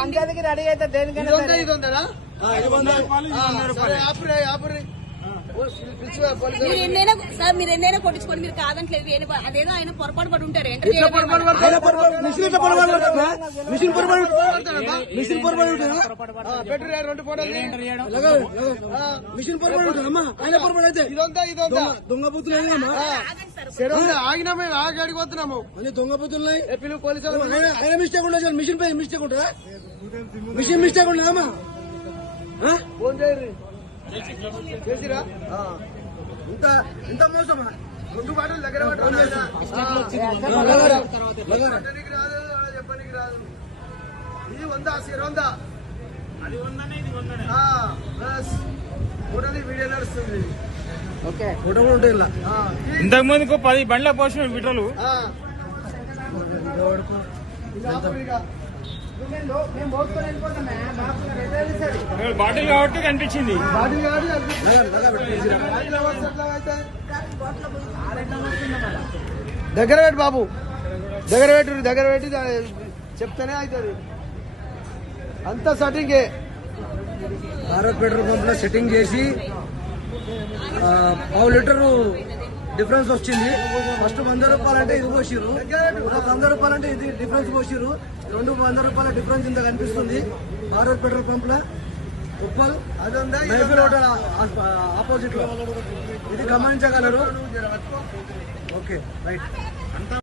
పంచాయతీకి రెడీ అయితే దేనికైనా మీరు ఎన్నైనా కొట్టించుకోండి, మీరు కాదంటలేదు. అదేదో ఆయన పొరపాటు పడి ఉంటారు. దొంగ బుద్ధులు ఆగినామే ఆడికి పోతున్నాము దొంగ బుద్ధులు పోలీసులు ఆయన మిస్టేక్ ఉండదు. మిషన్ పై మిస్టేక్ ఉంటుందా? మిషన్ మిస్టేక్ ఉండదమ్మా. ఫోన్ చేయరు చేసిరా ఇంత మోసమా? 2 బాటలు దగ్గర చెప్పనికి రాదు, చెప్పనికి రాదు. ఇది 100 అది 100 వీడియో నడుస్తుంది. ఫోటో కూడా ఉంటాయి. ఇంతకు ముందుకు 10 బండ్ల పోసిన విటలు బాటిల్ కాబట్టి కనిపించింది. దగ్గర పెట్టి బాబు, దగ్గర పెట్టి చెప్తానే అవుతుంది. అంతా సెట్టింగే. భారత్ పెట్రోల్ పంప్ లో సెట్టింగ్ చేసి 1/2 లీటరు డిఫరెన్స్ వచ్చింది. ఫస్ట్ 100 రూపాయలు అంటే ఇది పోసిరు, 100 రూపాయలు అంటే ఇది డిఫరెన్స్ పోసిరు. 200 రూపాయల డిఫరెన్స్ ఇంత కనిపిస్తుంది. భారత్ పెట్రోల్ పంప్ లో ఉప్పల్ మైఫిల్ హోటల్ ఆపోజిట్ లో ఇది గమనించగలరు. Okay right.